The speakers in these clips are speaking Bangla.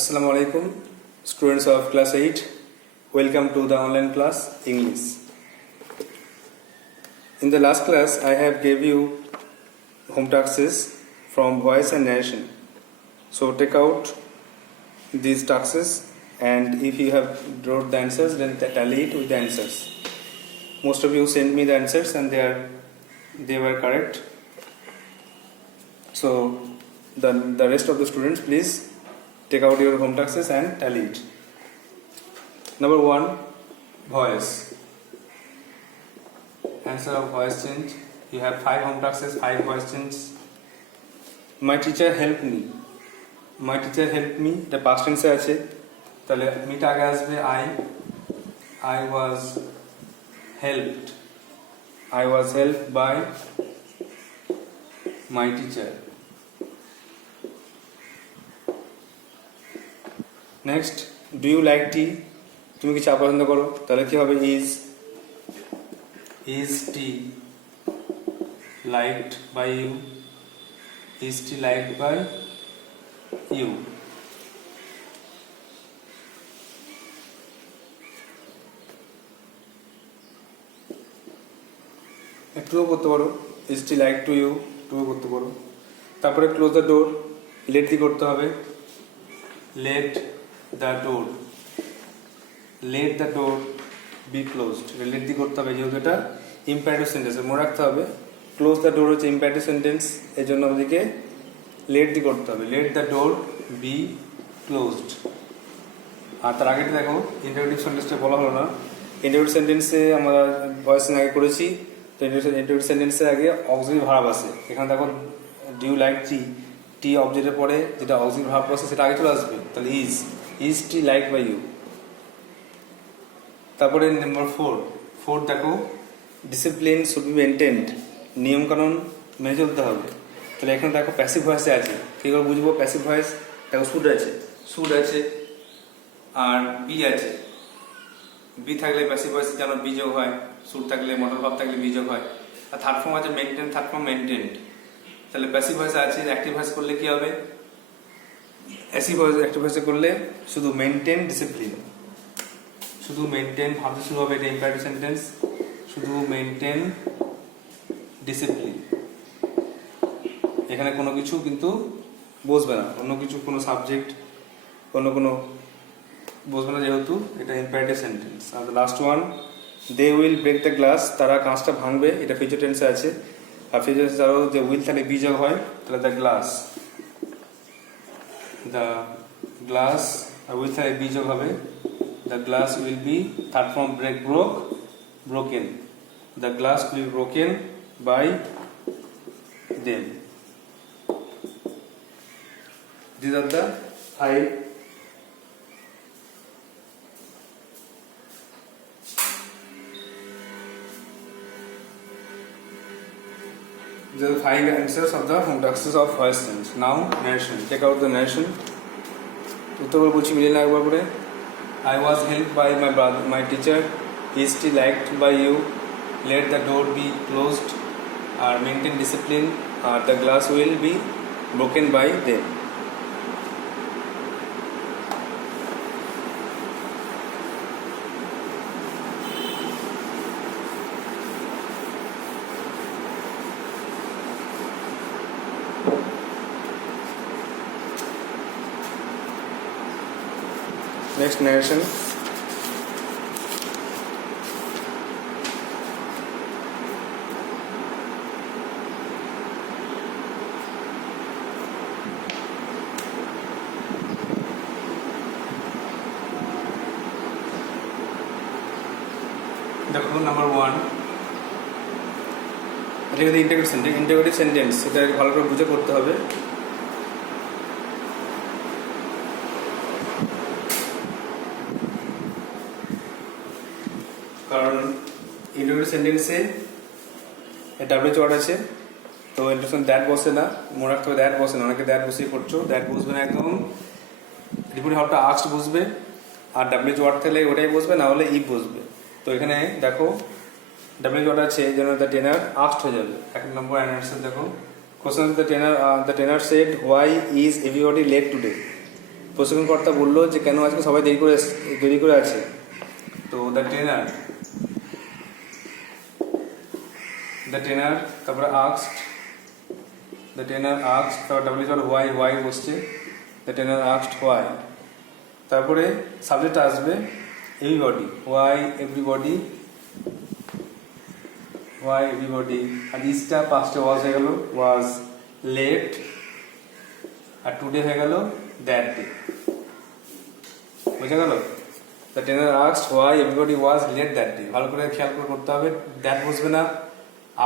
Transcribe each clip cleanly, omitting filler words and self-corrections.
Assalamu alaikum, students of class 8. Welcome to the online class English. In the last class, I have gave you home tasks from voice and narration. So take out these tasks, and if you have wrote the answers, then tally it with the answers. Most of you sent me the answers, and they were correct. So the rest of the students, please take out your home tasks and tally it. Number 1, voice. Answer of voice change. You have 5 home tasks, 5 voice change. My teacher helped me. My teacher helped me. The past tense আছে তাহলে মিটা আগে আসবে I was helped. I was helped by my teacher. Next, do you like tea? তুমি কি চা পছন্দ করো? তাহলে কি হবে is tea liked by you? Is tea liked by you? একটুও করতে পারো, is tea liked to you? টুও করতে পারো। তারপরে close the door, late the করতে হবে, let the door be closed. Late the করতে হবে যেহেতু এটা ইম্পারেটিভ সেন্টেন্স, মনে রাখতে হবে ক্লোজ দ্য ডোর হচ্ছে ইম্পারেটিভ সেন্টেন্স, এই জন্য আমাদেরকে লেট দি করতে হবে, let the door be closed. আর তার আগেটা দেখো ইন্টারোগেটিভ সেন্টেন্সটা বলা হলো না। ইন্টারোগেটিভ সেন্টেন্সে আমরা ভয়েসিং আগে করেছি, তো ইন্টারোগেটিভ সেন্টেন্সের আগে অক্সিলারি ভার্ব আছে। এখানে দেখো ডু ইউ লাইক টি অবজেক্টের পরে যেটা অক্সিলারি ভার্ব আছে সেটা আগে চলে আসবে, তাহলে is tea like by you. তারপরে নাম্বার 4 দেখো ডিসিপ্লিন শুড বি মেনটেন্ড, নিয়ম কানুন মেনে চলতে হবে। তাহলে এখানে দেখো প্যাসিভ ভয়েসে আছে, কী করে বুঝবো প্যাসিভ ভয়েস? দেখো শুড আছে আর বি আছে। বি থাকলে প্যাসিভ ভয়েসে যেন বি যোগ হয়, শুড থাকলে মডেল ভার্ব থাকলে বি যোগ হয়। আর থার্ড ফর্ম আছে মেনটেন, থার্ড ফর্ম মেনটেন্ড। তাহলে প্যাসিভ ভয়েসে আছে, অ্যাক্টিভ ভয়েস করলে কি হবে? অ্যাক্টিভ ভয়েসে করলে শুধু মেনটেন ডিসিপ্লিন, শুধু মেনটেন ভাবতে শুরু হবে, এটা ইম্পারেটিভ সেন্টেন্স, শুধু মেনটেন ডিসিপ্লিন। এখানে কোনো কিছু কিন্তু বসবে না, অন্য কিছু কোনো সাবজেক্ট কোনো বসবে না, যেহেতু এটা ইম্পারেটিভ সেন্টেন্স। আর last one, they will break the glass, তারা কাঁচটা ভাঙবে, এটা ফিউচার টেন্সে আছে। আর ফিউচার টেন্সে আরও যে উইল থাকে বি যোগ হয়, তাহলে দ্য গ্লাস আর উইল থাকে বি যোগ হবে, the glass will be, third form break, broken. The glass will be broken by them. These are the 5 answers of the home tasks of voice change. Now narration. Check out the narration. উত্তরগুলো বলছি মিলিয়ে না একবার করে। I was helped by my teacher. Is tea liked by you? Let the door be closed. Maintain discipline. The glass will be broken by them. Next narration. দেখো নাম্বার 1, এটা কিন্তু ইন্টারোগেটিভ সেন্টেন্স, সেটা ভালো করে বুঝে করতে হবে। কারণ ইন্টারোগেটিভ সেন্টেন্সে ডাব্লিউ ওয়ার্ড আছে, তো ইন্টারোগেশন দ্যাট বসে না, মনে রাখতে হবে দ্যাট বসে না, অনেকে দ্যাট বসিয়ে করছো, দ্যাট বসবে না একদম। রিপোর্ট হাউটা আস্ট বসবে, আর ডাব্লিউ ওয়ার্ড থাকলে ওটাই বসবে, না হলে ইফ বসবে। তো এখানে দেখো ডাব্লিউ ওয়ার্ড আছে, এই জন্য দ্য টেনার আস্ট হয়ে যাবে। 1 নম্বর অ্যান্সার দেখো, question the trainer said why is everybody late today. তো প্রশিক্ষণকর্তা বললো যে কেন আজকে সবাই দেরি করে আছে। তো দ্য ট্রেনার তারপরে আস্কড, তারপর ডাব্লিউ হোয়াই বসছে, দ্য ট্রেনার আস্কড হোয়াই। তারপরে সাবজেক্ট আসবে এভরিবডি, হোয়াই এভরিবডি, আর ইজটা পাস্টে ওয়াজ হয়ে গেল, ওয়াজ লেট, আর টুডে হয়ে গেল দ্যাট ডে। বুঝা গেল? The trainer asked why everybody was late that day. ভালো করে খেয়াল করে করতে হবে, দ্যাট বসবে না,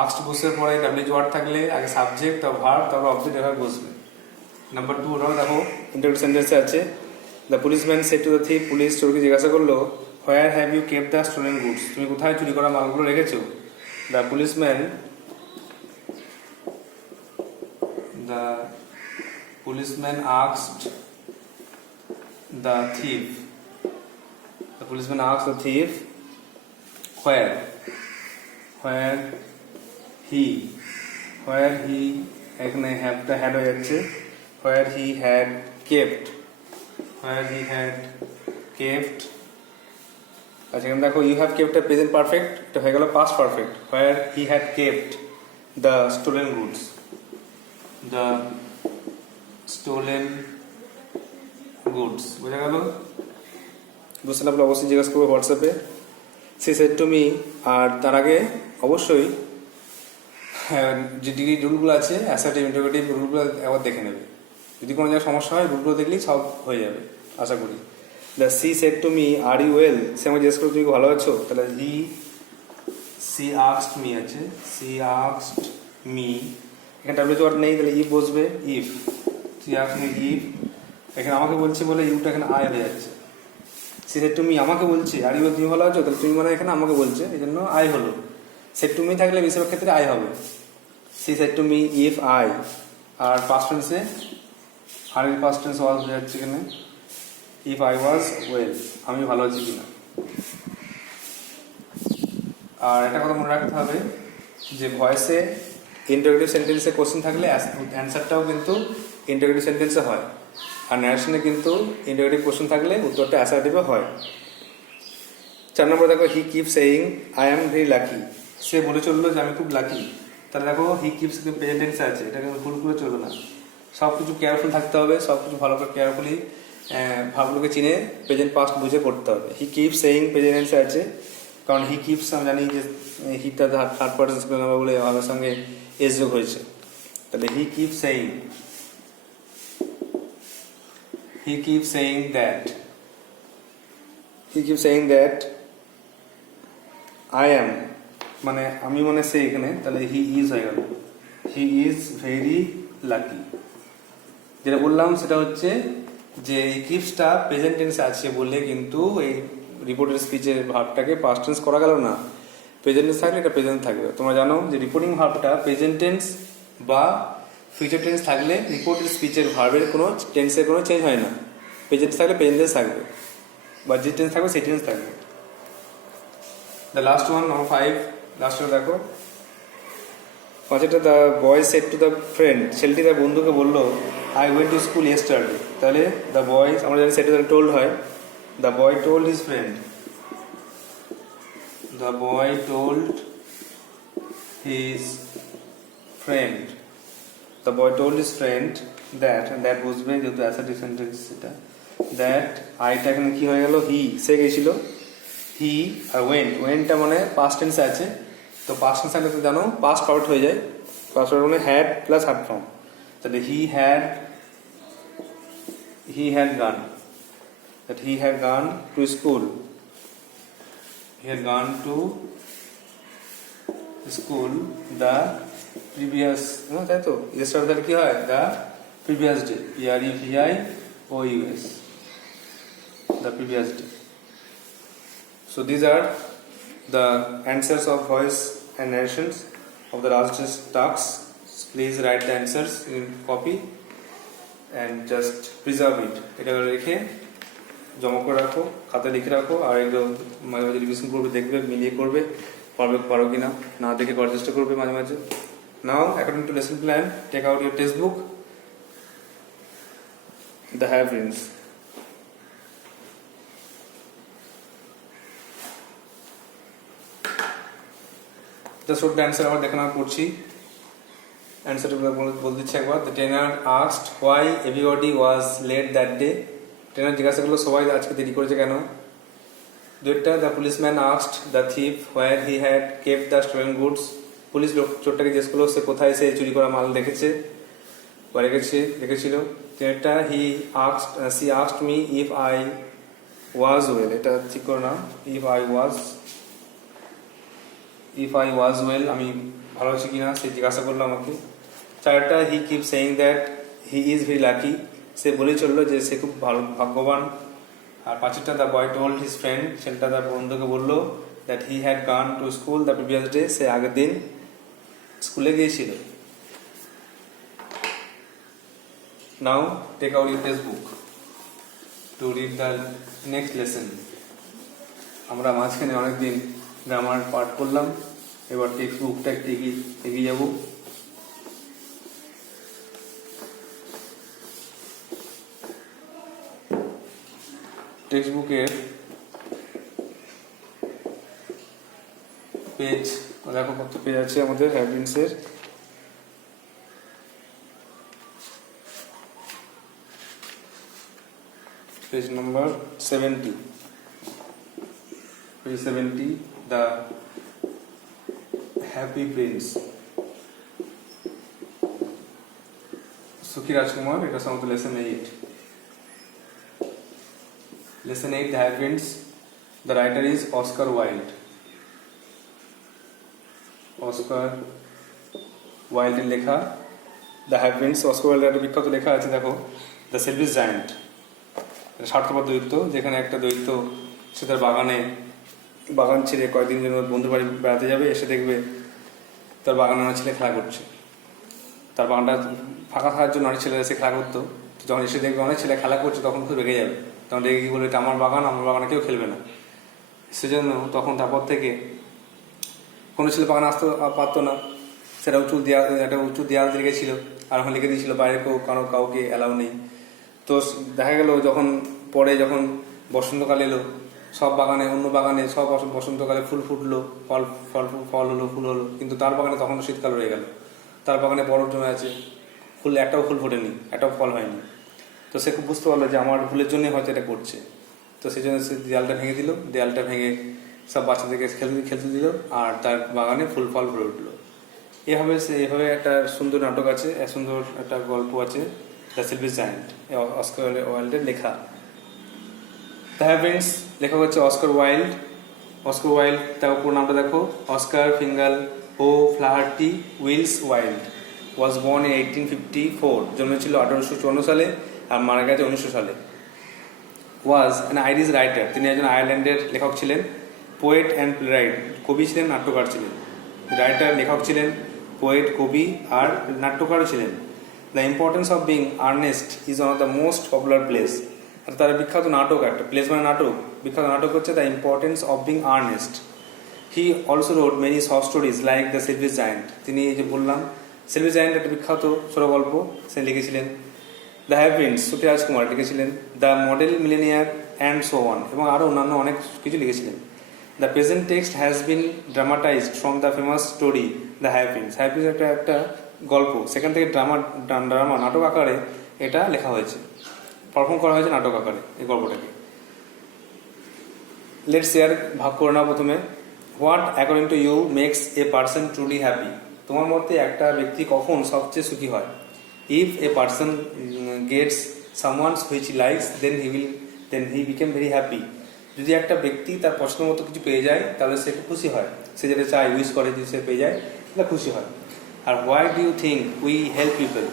আস্কড বসে পরে ডাব্লিউ ওয়ার্ড থাকলে আগে সাবজেক্ট, তারপর ভার্ব, তারপর অবজেক্ট, এভাবে বসবে। নাম্বার 2 হলো, দেখো ইন্টারভিউ সেন্টেন্সে আছে the policeman said to the thief, police চোরকে জিজ্ঞাসা করলো where have you kept the stolen goods, তুমি কোথায় চুরি করা মালগুলো রেখেছো? The policeman asked the thief where he এখানে হ্যাভটা হ্যাড হয়ে যাচ্ছে, where he had kept, আচ্ছা এখানে দেখো you have kept present perfect, এটা হয়ে গেল past perfect, where he had kept the stolen goods, বোঝা গেল? বুঝতে না পারলে অবশ্যই জিজ্ঞাসা করবে হোয়াটসঅ্যাপে। সি সেড টু মি, আর তার আগে অবশ্যই যে ডিগ্রি রুলগুলো আছে অ্যাসার্টিভ ইন্টারোগেটিভ রুলগুলো একবার দেখে নেবে, যদি কোনো জায়গায় সমস্যা হয় রুলগুলো দেখলেই সব হয়ে যাবে আশা করি। The she said to me are you well, সে আমাকে জিজ্ঞেস করে তুমি ভালো আছো, তাহলে সি আস্কড মি আছে, এখানে ডাব্লিউ ওয়ার্ড নেই, তাহলে ইফ বসবে, ইফ এখানে আমাকে বলছে বলে ইউটা এখানে আয় হয়ে যাচ্ছে। সে সেড টু মি আমাকে বলছে, আর ইউ তুমি ভালো আছো, তাহলে তুমি মানে এখানে আমাকে বলছে, এই জন্য আই হলো। সেড টু মি থাকলে বেশিরভাগ ক্ষেত্রে আই হবে। She said to me if I, আর পাস্ট টেন্সে আর এর পাস্ট টেন্স ওয়াজ হয়ে যাচ্ছে এখানে, ইফ আই ওয়াজ ওয়েল, আমি ভালো আছি কিনা। আর একটা কথা মনে রাখতে হবে যে ভয়েসে ইন্টারোগেটিভ সেন্টেন্সে কোশ্চেন থাকলে অ্যান্সারটাও কিন্তু ইন্টারোগেটিভ সেন্টেন্সে হয়, আর ন্যারেশনে কিন্তু ইন্টারোগেটিভ কোশ্চেন থাকলে উত্তরটা অ্যাসার্টিভে হয়। 4 নম্বর দেখো he keep saying I am very lucky, সে বলে চললো যে আমি খুব লাকি। তাহলে দেখো হি কিপস প্রেজেন্ট টেন্সে আছে, এটা কিন্তু ভুল করে চলবে না, সব কিছু কেয়ারফুল থাকতে হবে, সব কিছু ভালো করে কেয়ারফুলি ভাবগুলোকে চিনে প্রেজেন্ট পাস্ট বুঝে করতে হবে। হি কিপ সেইং প্রেজেন্ট টেন্সে আছে, কারণ হি কিপস আমি জানি যে হিটা থার্ড পার্সন সিঙ্গুলার নাম্বার বলে আমাদের সঙ্গে এস যোগ হয়েছে, তাহলে he keep saying that I am, মানে আমি মানে সে এখানে, তাহলে হি ইজ হয়ে গেল, হি ইজ ভেরি লাকি। যেটা বললাম সেটা হচ্ছে যে এই কিপসটা প্রেজেন্ট টেন্সে আছে বলে কিন্তু এই রিপোর্টের স্পিচের ভার্বটাকে পাস্ট টেন্স করা গেল না, প্রেজেন্ট টেন্স থাকলে এটা প্রেজেন্ট থাকবে। তোমরা জানো যে রিপোর্টিং ভার্বটা প্রেজেন্ট টেন্স বা ফিউচার টেন্স থাকলে রিপোর্টের স্পিচের ভার্বের কোনো টেন্সের কোনো চেঞ্জ হয় না, প্রেজেন্ট থাকলে প্রেজেন্ট টেন্স থাকবে, বা যে টেন্স থাকবে সেই টেন্স থাকবে। দ্য লাস্ট ওয়ান, নাম্বার 5, লাস্টটা দেখো 5টা, the boy said to the friend, ছেলেটি তার বন্ধুকে বললো I went to school yesterday, তাহলে দ্য বয়, আমরা জানি সেটা টোল্ড হয়, the boy told his friend, the boy told his friend that বুঝবে যেহেতু অ্যাসার্টিভ সেন্টেন্স সেটা, দ্যাট আইটা এখানে কি হয়ে গেল, হি, সে গেছিল, হি, আর ওয়েন্টটা মানে পাস্ট টেন্সে আছে, তো পাস্ট টেন্স থাকলে তো জানো পাস্ট পার্ট হয়ে যায়, পাস্ট পার্ট মানে হ্যাড প্লাস হ্যাড ফর্ম, তাহলে হি had gone to school, the previous, তাই তো yesterday কি হয়, the previous day, PREVIOUS, the previous day. So these are the answers of voice and narrations of the last tasks. Please write the answers in copy and just preserve it. এটা রেখে জমা করে রাখো, খাতায় লিখে রাখো, আর এগুলো মাঝে মাঝে রিভিশন করবে, দেখবে মিলিয়ে করবে, পারো কিনা, না দেখে করার চেষ্টা করবে মাঝে মাঝে। Now according to lesson plan, take out your textbook, the have been just ওর অ্যান্সার আবার দেখে না করছি, অ্যান্সারটা বলে দিচ্ছি একবার। The trainer asked why everybody was late that day. Trainer জিজ্ঞাসা করলো সবাই আজকে দেরি করেছে কেন। দুইটা, the policeman asked the thief where he had kept the stolen goods. Police চোরটাকে জিজ্ঞেস করলো সে কোথায় সে চুরি করা মাল রেখেছে বা রেখেছিল। তিনটা, she asked me if I was well. এটা ঠিক করো না, ইফ আই ওয়াজ ওয়েল, আমি ভালো আছি কিনা সে জিজ্ঞাসা করলো আমাকে। চারটা, he keep saying that he is very lucky. সে বলে চললো যে সে খুব ভালো ভাগ্যবান। আর পাঁচটা, the boy told his friend, ছেলেটা তার বন্ধুকে বললো that he had gone to school the previous day, সে আগের দিন স্কুলে গিয়েছিল। Now take out your textbook to read the next lesson. আমরা মাঝখানে অনেকদিন গ্রামার পাঠ করলাম, এবার টেক্সট বুকটা একটু এগিয়ে যাব। টেক্সট বুকের পেজ দেখো কত পেজ আছে আমাদের হ্যাবিটসের। Page number 70, page 70, the happy Prince, সুখী রাজকুমার। এটা সম্ভবত lesson 8। Lesson 8, the happy Prince. The writer is Oscar Wilde. Oscar ওয়াইল্ডের লেখা দ্য হ্যাপি প্রিন্স। অস্কার ওয়াইল্ডের একটা বিখ্যাত লেখা আছে দেখো, দ্য সেলফিশ জায়ান্ট। স্বার্থপর দৈত্য, যেখানে একটা দৈত্য সে তার বাগান ছেড়ে কয়েকদিন জন্য বন্ধু বাড়ি বেড়াতে যাবে, এসে দেখবে তার বাগানে অনেক ছেলে খেলা করছে। তার বাগানটা ফাঁকা থাকার জন্য অনেক ছেলেরা এসে খেলা করতো। যখন এসে দেখবে অনেক ছেলে খেলা করছে তখন খুব রেগে যাবে, তখন রেগে গিয়ে বলবে এটা আমার বাগানে কেউ খেলবে না। সেজন্য তখন তারপর থেকে কোনো ছেলে বাগানে আসতে পারতো না, সেটা একটা উঁচু দেয়াল দিয়ে গেছিল, আর ওখানে লিখে দিয়েছিল বাইরে কাউকে অ্যালাউ নেই। তো দেখা গেল যখন বসন্তকাল এলো, অন্য বাগানে সব বসন্তকালে ফুল ফুটলো, ফল হলো, ফুল হলো, কিন্তু তার বাগানে তখন শীতকাল রয়ে গেল। তার বাগানে বরফ জমে আছে, একটাও ফুল ফোটেনি, একটাও ফল হয়নি। তো সে খুব বুঝতে পারলো যে আমার ভুলের জন্যই হয়তো এটা করছে। তো সেই জন্য সে দেয়ালটা ভেঙে সব বাচ্চাদেরকে খেলতে দিল, আর তার বাগানে ফুল ফল ভরে উঠলো। এভাবে একটা সুন্দর নাটক আছে, সুন্দর একটা গল্প আছে, দ্য সেলফিশ জায়ান্ট, অস্কার ওয়াইল্ডের লেখা। দ্য হ্যাপিনেস লেখক হচ্ছে অস্কার ওয়াইল্ড। তার পুরো নামটা দেখো, Oscar Fingal O'Flahertie Wills Wilde was born in 1854। জন্মেছিল 1854 সালে আর মারা গেছে 1900 সালে। ওয়াজ অ্যান আইরিশ রাইটার, তিনি একজন আয়ারল্যান্ডের লেখক ছিলেন। পোয়েট অ্যান্ড প্লেরাইট, কবি ছিলেন, নাট্যকার ছিলেন। রাইটার লেখক ছিলেন, পোয়েট কবি আর নাট্যকারও ছিলেন। The importance of being Earnest is one of the most popular plays. আর তার বিখ্যাত নাটক, একটা প্লেস মানে নাটক, বিখ্যাত নাটক হচ্ছে the importance of being earnest. He also wrote many short stories like the selfish giant. তিনি এই যে বললাম সেলফিশ জায়ান্ট একটা বিখ্যাত ছোট গল্প সে লিখেছিলেন। দ্য হ্যাপি প্রিন্স সুখী রাজকুমার লিখেছিলেন। The model millionaire and so on, এবং আরও অন্যান্য অনেক কিছু লিখেছিলেন। The present text has been dramatised from the famous story the happy Prince. Happy Prince একটা গল্প, সেখান থেকে ড্রামা নাটক আকারে এটা লেখা হয়েছে, পারফর্ম করা হয়েছে নাটক আকারে এই গল্পটাকে। লেটস শেয়ার, ভাগ করে নাও প্রথমে। What according to you makes a person truly happy? তোমার মতে একটা ব্যক্তি কখন সবচেয়ে সুখী হয়? If a person gets someone's which likes then he became very happy. যদি একটা ব্যক্তি তার পছন্দ মতো কিছু পেয়ে যায় তাহলে সে খুব খুশি হয়, সে যেটা চায় উইশ করে যদি সে পেয়ে যায় তাহলে খুশি হয়। আর why do you think we help people?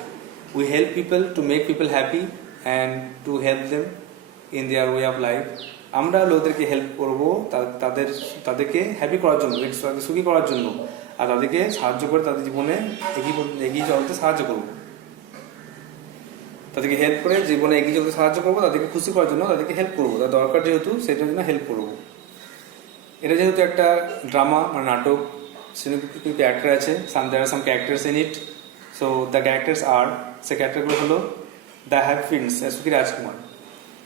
We help people to make people happy and to help them in their way of life. আমরা লোকদেরকে হেল্প করবো তাদেরকে হ্যাপি করার জন্য, তাদেরকে সুখী করার জন্য, আর তাদেরকে সাহায্য করে তাদের জীবনে এগিয়ে চলতে সাহায্য করবো। তাদেরকে হেল্প করে জীবনে এগিয়ে চলতে সাহায্য করবো, তাদেরকে খুশি করার জন্য তাদেরকে হেল্প করবো, তার দরকার যেহেতু সেটার জন্য হেল্প করবো। এটা যেহেতু একটা ড্রামা মানে নাটক, সেখানে কিছু ক্যারেক্টার আছে, there are some characters in it. So the characters are, সে ক্যারেক্টারগুলো হলো দ্য হ্যাপি প্রিন্স,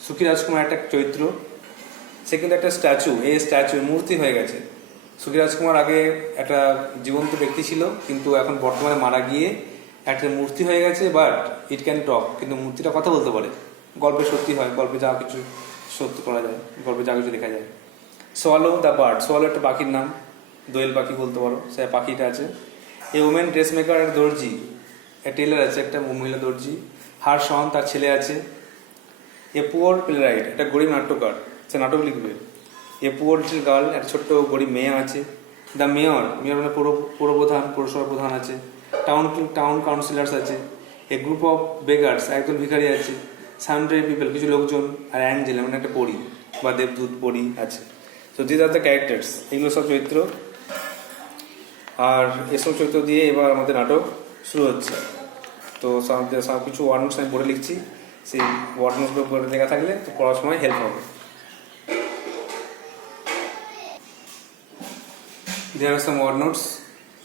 সুখী রাজকুমার একটা চরিত্র। সে কিন্তু একটা স্ট্যাচু, এই স্ট্যাচু মূর্তি হয়ে গেছে, সুখী রাজকুমার আগে একটা জীবন্ত ব্যক্তি ছিল, কিন্তু এখন বর্তমানে মারা গিয়ে একটা মূর্তি হয়ে গেছে, বাট ইট ক্যান টক, কিন্তু মূর্তিটা কথা বলতে পারে। গল্পে সত্যি হয়, গল্পে যা কিছু সত্য করা যায়, গল্পে যা কিছু দেখা যায়। সোয়ালো দ্য বার্ড, সোয়ালো একটা পাখির নাম, দোয়েল পাখি বলতে পারো, সে পাখিটা আছে। এ ওমেন ড্রেস মেকার, একটা দর্জি, টেলার আছে, একটা মহিলা দর্জি। হার সন, তার ছেলে আছে। এ পুয়ার প্লেরাইট, একটা গরিব নাট্যকার, সে নাটক লিখবে। এ পুয়ার লিটল গার্ল, একটা ছোট্ট গরিব মেয়ে আছে। দ্য মেয়র, মেয়র মানে পৌরপ্রধান, পৌরসভা প্রধান আছে। টাউন কাউন্সিলার্স আছে। এ গ্রুপ অফ বেগার্স, একজন ভিখারি আছে। সানড্রে পিপল, কিছু লোকজন। আর অ্যাঞ্জেল মানে একটা পরী বা দেবদূত পরী আছে। তো দিস আর দ্য ক্যারেক্টার্স, এগুলো সব চরিত্র। আর এসব চরিত্র দিয়ে এবার আমাদের নাটক শুরু হচ্ছে। তো সব কিছু ওয়ার্ড নোটস আমি পড়ে লিখছি, সেই ওয়ার্ড নোটসগুলো পড়ে লেখা থাকলে তো পড়ার সময় হেল্প হবে। There are some word notes.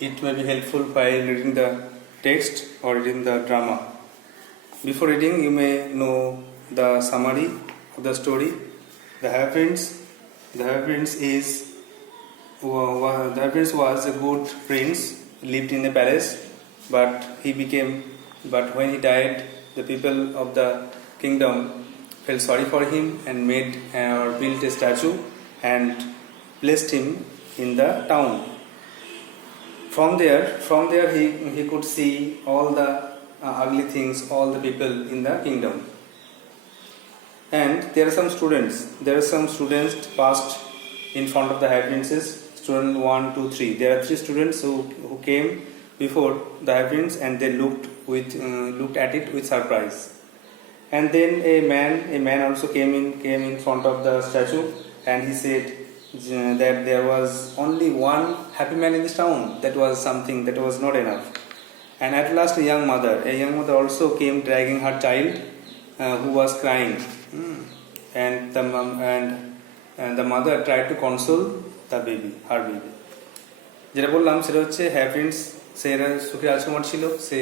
It may be helpful while reading the text or reading the drama. Before reading, you may know the summary of the story. The Happy Prince. The Happy Prince was a good prince, lived in a palace, but when he died, the people of the kingdom felt sorry for him and made or built a statue and placed him in the town. From there he could see all the ugly things, all the people in the kingdom. And there are some students passed in front of the High Princes. Student 1, 2, 3. There are 3 students who came before the High Prince, and they looked at it with surprise. And then a man also came in front of the statue, and he said that there was only one happy man in this town. That was something, that was not enough. And at last a young mother also came dragging her child who was crying. And the mother tried to console her baby. যেটা বললাম সেটা হচ্ছে হ্যাপি প্রিন্স, সে সুখী রাজকুমার ছিল, সে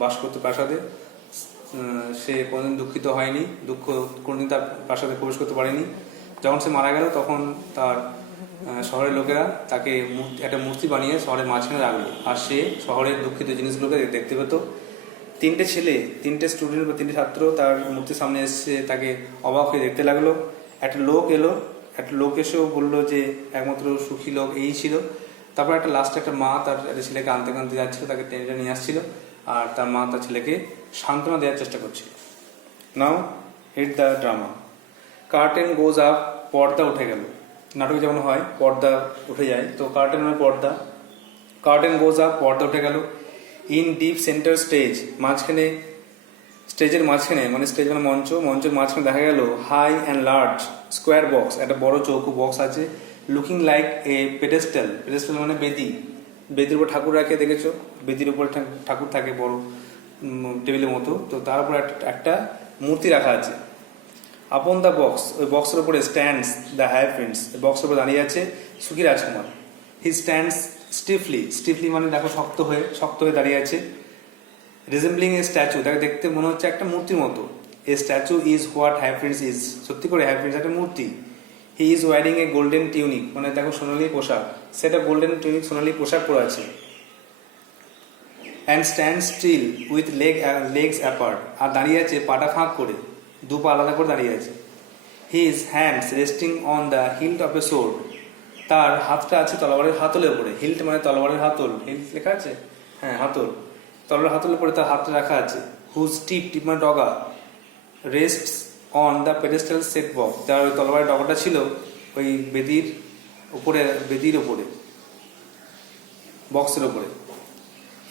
বাস করতে প্রাসাদে। সে কোনোদিন দুঃখিত হয়নি, কোনোদিন তার প্রাসাদে প্রবেশ করতে পারেনি। যখন সে মারা গেল তখন তার শহরের লোকেরা তাকে একটা মূর্তি বানিয়ে শহরের মাঝখানে রাখলো, আর সে শহরের দুঃখিত জিনিসগুলোকে দেখতে পেত। 3টে স্টুডেন্ট বা 3টে ছাত্র তার মূর্তির সামনে এসে তাকে অবাক হয়ে দেখতে লাগলো। একটা লোক এসেও বললো যে একমাত্র সুখী লোক এই ছিল। তারপর লাস্টে একটা মা তার ছেলেকে আনতে যাচ্ছিল, তাকে টেনে নিয়ে আসছিল, আর তার মা তার ছেলেকে সান্ত্বনা দেওয়ার চেষ্টা করছিল। Now hit the drama. Curtain goes up, পর্দা উঠে গেল। নাটকে যেমন হয় পর্দা উঠে যায়, তো কার্টেন মানে পর্দা। কার্টেন গোজ আপ, পর্দা উঠে গেল। ইন ডিপ সেন্টার স্টেজ, স্টেজের মাঝখানে মানে স্টেজ মানে মঞ্চের মাঝখানে দেখা গেল high and large square box, একটা বড় চৌকো বক্স আছে। লুকিং লাইক এ পেডেস্টাল মানে বেদির উপর ঠাকুর রাখে, দেখেছো? বেদির উপর ঠাকুর থাকে বড় টেবিলের মতো, তো তার উপর একটা মূর্তি রাখা আছে। আপন দ্য বক্স, ওই বক্সের উপরে স্ট্যান্ডস দ্য হাই প্রিন্স, বক্সের উপর দাঁড়িয়ে আছে সুখী রাজকুমার। হি স্ট্যান্ডস স্টিফলি মানে দেখো শক্ত হয়ে দাঁড়িয়ে আছে। রিজেম্বলিং এ স্ট্যাচু, তাকে দেখতে মনে হচ্ছে একটা মূর্তির মতো। A statue is what high prince is, সত্যি করে হাই প্রিন্স একটা মূর্তি। He is wearing a golden tunic, মানে দেখো সোনালি পোশাক, সেটা গোল্ডেন টিউনিক সোনালি পোশাক পরে আছে। And stand still with legs apart, আর দাঁড়িয়ে আছে পাটা ফাঁক করে, 2 পা আলাদা করে দাঁড়িয়ে আছে। His hands resting on the hilt of a sword, তার হাতটা আছে তলোয়ারের হাতলের উপরে। হিল্ট মানে তলোয়ারের হাতল, হিল্ট লেখা আছে, হ্যাঁ হাতল, তলোয়ারের হাতলের উপরে তার হাতটা রাখা আছে। হুজ টিপ মানে ডগা রেস্টস on the pedestal set box, যার ওই তলোয়ারের ডগাটা ছিল ওই বেদির উপরে বক্সের উপরে।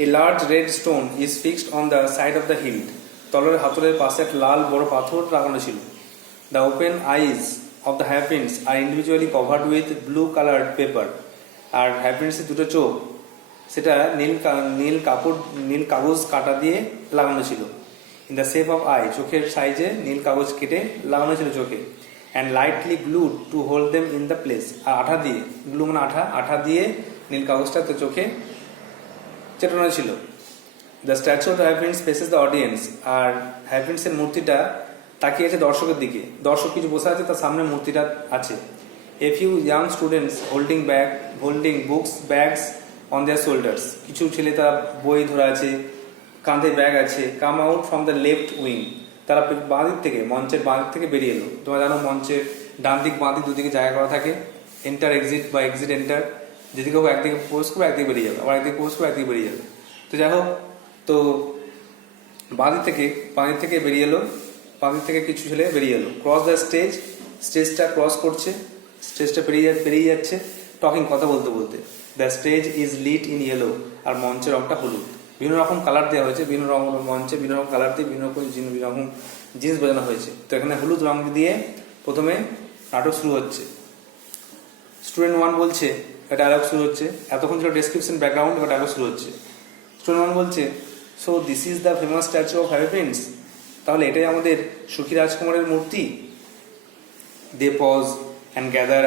A large red stone is fixed on the side of the hilt, তলোয়ারের হাতলের পাশে একটা লাল বড় পাথর লাগানো ছিল। The open eyes of the happy Prince are individually covered with blue coloured paper, আর হ্যাপি প্রিন্সের 2টো চোখ সেটা নীল কাগজ কাটা দিয়ে লাগানো ছিল। In the shape of eye, চোখের সাইজে নীল কাগজ কেটে লাগানো ছিল চোখে। And lightly glued to hold them in the place, আর আঠা দিয়ে, গ্লু মানে আঠা দিয়ে নীল কাগজটা তো চোখে চেটানো ছিল। The statue of the happy Prince faces the audience, আর হ্যাপি প্রিন্সের মূর্তিটা তাকিয়ে আছে দর্শকের দিকে। দর্শক কিছু বসে আছে, তার সামনে মূর্তিটা আছে। A few young students holding books bags on their shoulders. কিছু ছেলে তারা বই ধরে আছে, কাঁধে ব্যাগ আছে, come out from the left wing, তারা বাঁ দিক থেকে, মঞ্চের বাঁ দিক থেকে বেরিয়ে এলো। তোমরা জানো মঞ্চের ডান দিক বাঁ দিক দুদিকে জায়গা করা থাকে, এন্টার এক্সিট বা এক্সিট এন্টার, যেদিকে হোক একদিকে প্রবেশ করবে একদিকে বেরিয়ে যাবে, আবার একদিকে প্রবেশ করবে একদিকে বেরিয়ে যাবে। তো যাই হোক, তো বাঁ দিক থেকে বেরিয়ে এলো, বাঁ দিক থেকে কিছু ছেলে বেরিয়ে এলো। ক্রস দ্য স্টেজ, স্টেজটা ক্রস করছে, স্টেজটা পেরিয়ে যাচ্ছে, টকিং কথা বলতে বলতে। The stage is lit in yellow, আর মঞ্চের রংটা হলুদ। বিভিন্ন রকম কালার দেওয়া হয়েছে, বিভিন্ন রকম মঞ্চে বিভিন্ন রকম কালার দিয়ে বিভিন্ন রকম জিনিস বোঝানো হয়েছে। তো এখানে হলুদ রং দিয়ে প্রথমে নাটক শুরু হচ্ছে। স্টুডেন্ট 1 বলছে, ডায়লগ শুরু হচ্ছে, এতক্ষণ ছিল ডেসক্রিপশন ব্যাকগ্রাউন্ড, এবার ডায়লগ শুরু হচ্ছে। স্টুডেন্ট 1 বলছে, so this is the famous statue of Happy Prince, তাহলে এটাই আমাদের সুখী রাজকুমারের মূর্তি। They pause and gather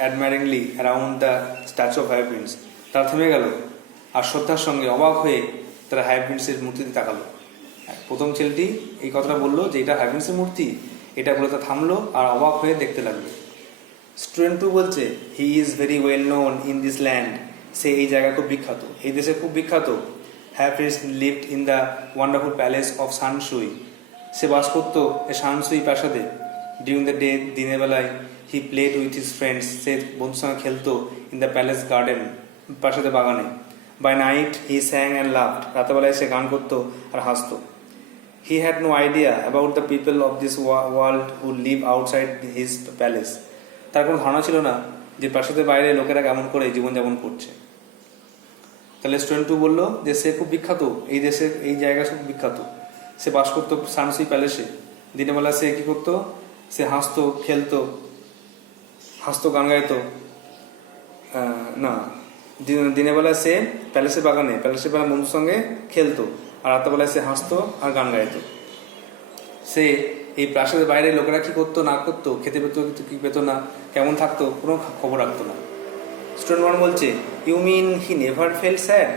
admiringly around the statue of Happy Prince, তারা থেমে গেল আর শ্রদ্ধার সঙ্গে অবাক হয়ে তারা হ্যাপি প্রিন্সের মূর্তিতে তাকালো। প্রথম ছেলেটি এই কথাটা বললো যে এটা হ্যাপি প্রিন্সের মূর্তি, এটা বলে তা থামলো আর অবাক হয়ে দেখতে লাগলো। স্টুডেন্ট 2 বলছে, he is very well known in this land, সে এই জায়গা খুব বিখ্যাত, এই দেশে খুব বিখ্যাত। Happy Prince lived in the wonderful palace of Sans-Souci, সে বাস করত এই সানসুই প্রাসাদে। ডিউরিং দ্য ডে, দিনের বেলায়, he played with his friends, সে বন্ধুর সঙ্গে খেলতো ইন দ্য প্যালেস গার্ডেন, প্রাসাদের বাগানে। By night he sang and loved, রাতেবেলায় সে গান করতো আর হাসতো। He had no idea about the people of this world who live outside his palace, তার কোনো ধারণা ছিল না যে প্রাসাদের বাইরে লোকেরা কেমন করে জীবনযাপন করছে। তাহলে স্টুডেন্ট 2 বললো যে সে খুব বিখ্যাত, এই দেশের এই জায়গা খুব বিখ্যাত, সে বাস করতো সানসুই প্যালেসে। দিনের বেলা সে কি করতো, সে হাসতো, খেলতো, গান গাইতো, না দিনের বেলা সে প্যালেসের বাগানে বন্ধুর সঙ্গে খেলতো, আর রাতেরবেলায় সে হাসতো আর গান গাইতো। সে এই প্রাসাদের বাইরে লোকেরা কি করতো না করতো, খেতে পেতো কি পেতো না, কেমন থাকতো, কোনো খবর রাখতো না। স্টুডেন্ট 1 বলছে, you mean he never felt sad,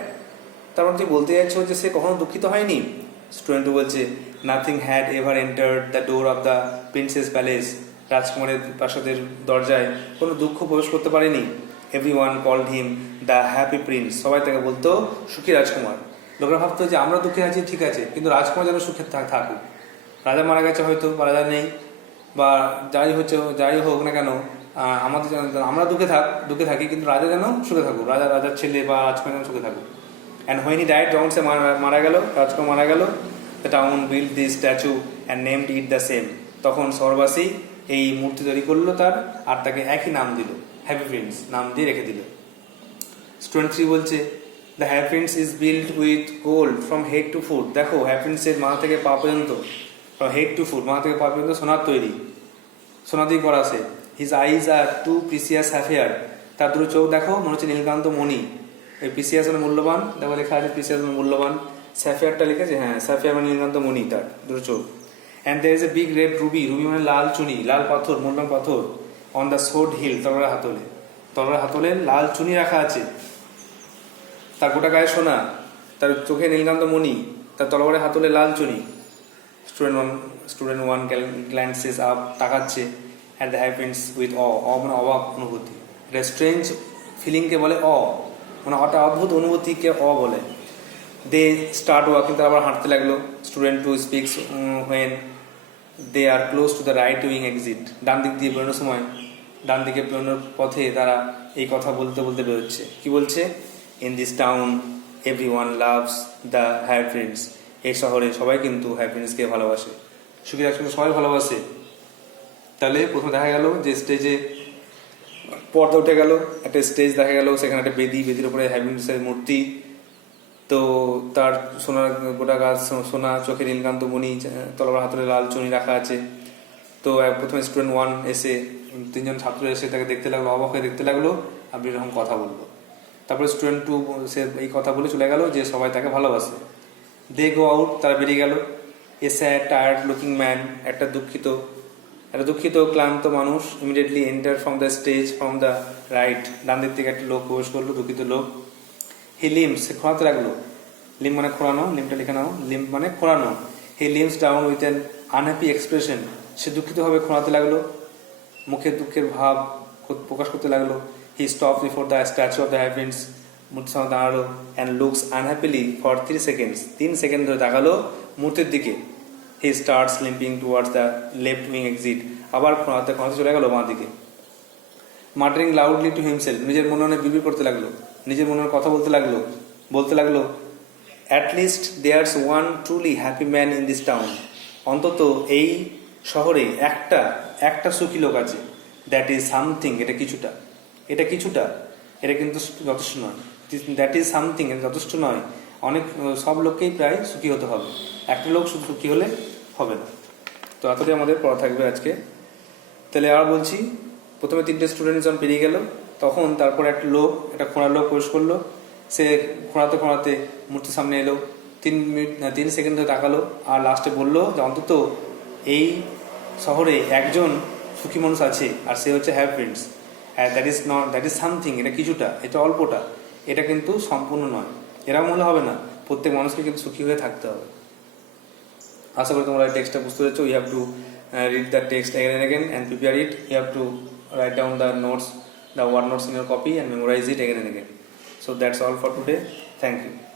তার মানে তুই বলতে যাচ্ছ যে সে কখনো দুঃখিত হয়নি। স্টুডেন্ট 2 বলছে, nothing had ever entered the door of the prince's palace, রাজকুমারের প্রাসাদের দরজায় কোনো দুঃখ প্রবেশ করতে পারেনি। Everyone called him the happy prince, সবাই তাকে বলতো সুখী রাজকুমার। লোকেরা ভাবতো যে আমরা দুঃখে আছি ঠিক আছে, কিন্তু রাজকুমার যেন সুখে থাকুক। রাজা মারা গেছে হয়তো, বা রাজা নেই, বা যাই হোক না কেন, আমাদের আমরা দুঃখে থাকি, কিন্তু রাজা যেন সুখে থাকুক, রাজার ছেলে বা রাজকুমার যেন সুখে থাকুক। অ্যান্ড হোয়েন হি ডাইড, যখন সে মারা গেল, রাজকুমার মারা গেল, the town build this statue and named it the same, তখন শহরবাসী এই মূর্তি তৈরি করলো তার, আর তাকে একই নাম দিল, হ্যাপি প্রিন্স নাম দিয়ে রেখে দিল। স্টুডেন্ট 3 বলছে, the happy Prince is build with gold from head to foot, দেখো হ্যাপি প্রিন্সের মাথা থেকে পা পর্যন্ত, ফ্রম হেড টু ফুট, মাথা থেকে পা পর্যন্ত সোনার তৈরি, সোনা দিয়ে করা আছে। হিজ আইজ আর টু প্রিসিয়াস হ্যাফেয়ার, তার দুটো চোখ দেখো মনে হচ্ছে নীলকান্ত মণি। এই প্রিসিয়াস মানে মূল্যবান, দেখো লেখা আছে প্রিসিয়াস মানে মূল্যবান, স্যাফেয়ারটা লিখেছে, হ্যাঁ স্যাফেয়ার মানে নীলকান্ত মণি, তার দুটো চোখ। And there is a big red ruby, ruby মানে লাল চুনি, লাল পাথর, মূল্যবান পাথর। অন দ্য সোড হিল, তলোয়ারের হাতলে লাল চুনি রাখা আছে। তার গোটা গায়ে সোনা, তার চোখে নীলকান্ত মণি, তার তলোয়ারের হাতলে লাল চুনি। স্টুডেন্ট 1 গ্ল্যান্সেস আপ, তাকাচ্ছে at the happy Prince with মানে অবাক অনুভূতি। এটা স্ট্রেঞ্জ ফিলিংকে বলে মানে অদ্ভুত অনুভূতিকে বলে। দে স্টার্ট ওয়াকিং, তারা আবার হাঁটতে লাগলো। Student 2 speaks when they are close to the right wing exit, ডান দিক দিয়ে বেরোনোর সময়, ডান দিকে বেরোনোর পথে তারা এই কথা বলতে বলতে বেরোচ্ছে। কি বলছে, in this town everyone loves the happy Prince, এই শহরে সবাই কিন্তু হ্যাপি প্রিন্সকে ভালোবাসে, সুখী রাজকুমারকে সবাই ভালোবাসে। তাহলে প্রথমে দেখা গেল যে স্টেজে পর্দা উঠে গেল, একটা স্টেজ দেখা গেল, সেখানে একটা বেদির উপরে হ্যাপি প্রিন্সের মূর্তি। তো তার সোনার গোটা গাছ সোনা, চোখে নীলকান্ত মণি, তলোয়ার হাতলে লাল চুনি রাখা আছে। তো প্রথমে স্টুডেন্ট 1 এসে, 3 জন ছাত্র এসে তাকে দেখতে লাগলো, অবাক হয়ে দেখতে লাগলো, আপনি এরকম কথা বললো। তারপরে স্টুডেন্ট 2 সে এই কথা বলে চলে গেল যে সবাই তাকে ভালোবাসে। দে গো আউট, তারা বেরিয়ে গেল। A sad tired looking man, একটা দুঃখিত ক্লান্ত মানুষ, immediately enter from the stage from the right, ডান দিক থেকে একটা লোক প্রবেশ করলো, দুঃখিত লোক। হি লিমস, সে খোঁড়াতে লাগলো, লিম মানে খোঁড়ানো, লিমটা লিখে নাও, লিম মানে খোঁড়ানো। He limps down with an unhappy expression, সে দুঃখিতভাবে খোঁড়াতে লাগলো, মুখে দুঃখের ভাব প্রকাশ করতে লাগলো। He stop before the statue of the happiness, মূর্তির সামনে দাঁড়ালো, and looks unhappily for 3 seconds, 3 second ধরে তাকালো মূর্তির দিকে। He start limping towards the left wing exit, আবার খোঁড়াতে চলে গেল বাঁ দিকে। মাটারিং লাউডলি টু হিমসেলফ, নিজের মনে মনে বিড়বিড় করতে লাগলো, নিজের মনে মনে কথা বলতে লাগলো at least there's one truly happy man in this town, অন্তত এই শহরে একটা সুখী লোক আছে। দ্যাট ইজ সামথিং, এটা কিছুটা, এটা কিন্তু যথেষ্ট নয়। দ্যাট ইজ সামথিং, এটা যথেষ্ট নয়। অনেক সব লোককেই প্রায় সুখী হতে হবে, একটা লোক শুধু সুখী হলে হবে না। তো এতটাই আমাদের পড়া থাকবে আজকে। তাহলে আবার বলছি, প্রথমে 3টে স্টুডেন্ট যখন পেরিয়ে গেল, তখন তারপর একটা খোঁড়ার লোক প্রবেশ করলো। সে খোঁড়াতে মূর্তির সামনে এলো, 3 সেকেন্ড ধরে তাকালো, আর লাস্টে বললো যে অন্তত এই শহরে একজন সুখী মানুষ আছে, আর সে হচ্ছে হ্যাপিনেস। দ্যাট ইজ সামথিং, এটা কিছুটা, এটা অল্পটা, এটা কিন্তু সম্পূর্ণ নয়। এরকম হলে হবে না, প্রত্যেক মানুষকে কিন্তু সুখী হয়ে থাকতে হবে। আশা করি তোমরা এই টেক্সটটা বুঝতে পেরেছো। You have to read the text again and again and prepare it. You have to write down the notes, the word notes in your copy and memorize it again and again. So that's all for today. Thank you.